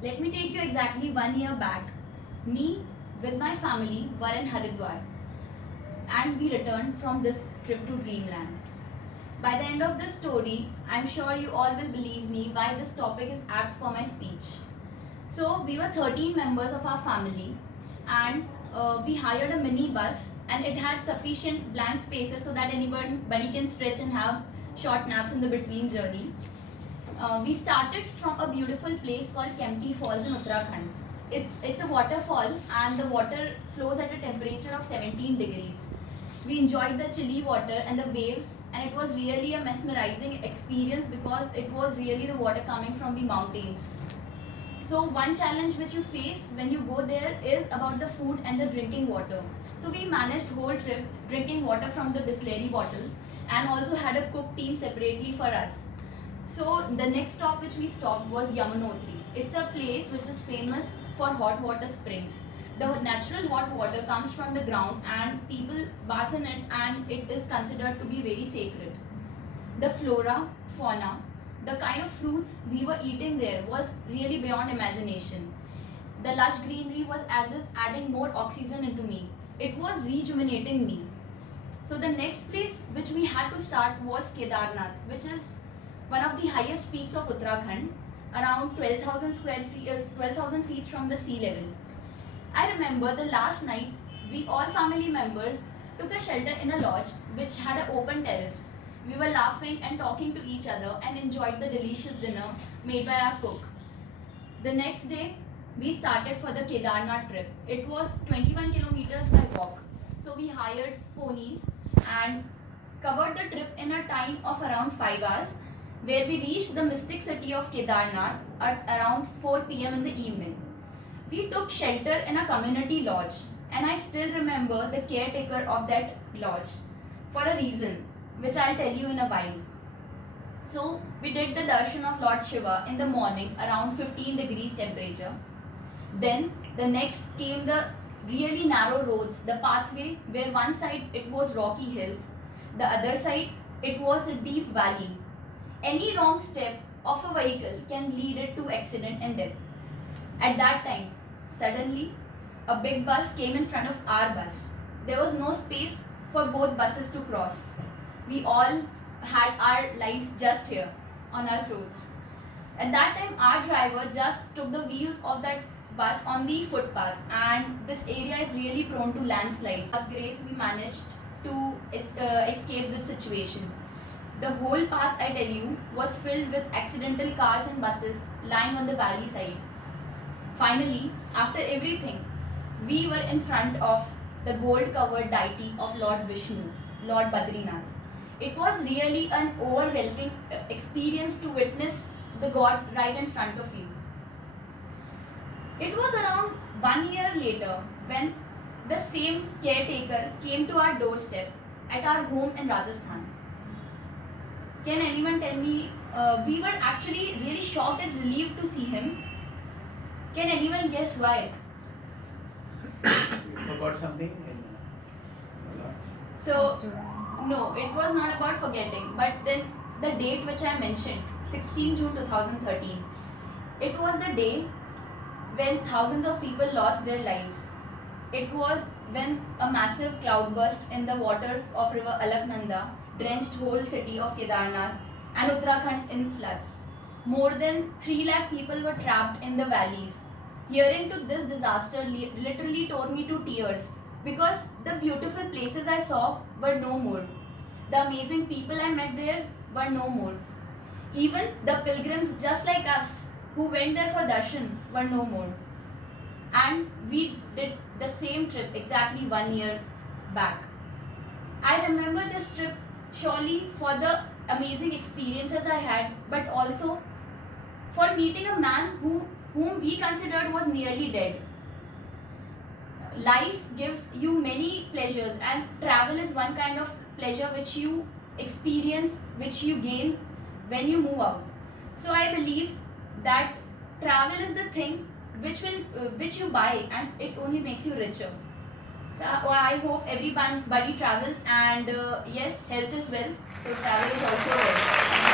Let me take you exactly 1 year back. Me with my family were in Haridwar and we returned from this trip to Dreamland. By the end of this story, I'm sure you all will believe me why this topic is apt for my speech. So, we were 13 members of our family and we hired a mini bus and it had sufficient blank spaces so that anybody can stretch and have short naps in the between journey. We started from a beautiful place called Kempty Falls in Uttarakhand. It's a waterfall and the water flows at a temperature of 17 degrees. We enjoyed the chilly water and the waves, and it was really a mesmerizing experience because it was really the water coming from the mountains. So one challenge which you face when you go there is about the food and the drinking water. So we managed whole trip drinking water from the Bisleri bottles and also had a cook team separately for us. So the next stop which we stopped was Yamunotri. It's a place which is famous for hot water springs. The natural hot water comes from the ground and people bath in it and it is considered to be very sacred. The flora, fauna, the kind of fruits we were eating there was really beyond imagination. The lush greenery was as if adding more oxygen into me. It was rejuvenating me. So the next place which we had to start was Kedarnath, which is one of the highest peaks of Uttarakhand, around 12,000 feet from the sea level. I remember the last night we all family members took a shelter in a lodge which had an open terrace. We were laughing and talking to each other and enjoyed the delicious dinner made by our cook. The next day, we started for the Kedarnath trip. It was 21 kilometers by walk. So we hired ponies and covered the trip in a time of around 5 hours, where we reached the mystic city of Kedarnath at around 4 p.m. in the evening. We took shelter in a community lodge, and I still remember the caretaker of that lodge for a reason, which I'll tell you in a while. So, we did the darshan of Lord Shiva in the morning around 15 degrees temperature. Then, the next came the really narrow roads, the pathway where one side it was rocky hills, the other side it was a deep valley. Any wrong step of a vehicle can lead it to accident and death. At that time, suddenly, a big bus came in front of our bus. There was no space for both buses to cross. We all had our lives just here on our throats. At that time, our driver just took the wheels of that bus on the footpath, and this area is really prone to landslides. God's grace, we managed to escape this situation. The whole path, I tell you, was filled with accidental cars and buses lying on the valley side. Finally, after everything, we were in front of the gold-covered deity of Lord Vishnu, Lord Badrinath. It was really an overwhelming experience to witness the God right in front of you. It was around 1 year later when the same caretaker came to our doorstep at our home in Rajasthan. Can anyone tell me? We were actually really shocked and relieved to see him. Can anyone guess why? You forgot something? So, no, it was not about forgetting, but then the date which I mentioned, 16 June 2013, it was the day when thousands of people lost their lives. It was when a massive cloudburst in the waters of river Alaknanda drenched whole city of Kedarnath and Uttarakhand in floods. More than 3 lakh people were trapped in the valleys. Hearing to this disaster literally tore me to tears because the beautiful places I saw were no more. The amazing people I met there were no more. Even the pilgrims just like us who went there for darshan were no more. And we did the same trip exactly 1 year back. I remember this trip surely for the amazing experiences I had, but also for meeting a man whom we considered was nearly dead. Life gives you many pleasures, and travel is one kind of pleasure which you experience, which you gain when you move out. So I believe that travel is the thing which you buy, and it only makes you richer. So I hope everybody travels, and yes, health is wealth, so travel is also wealth.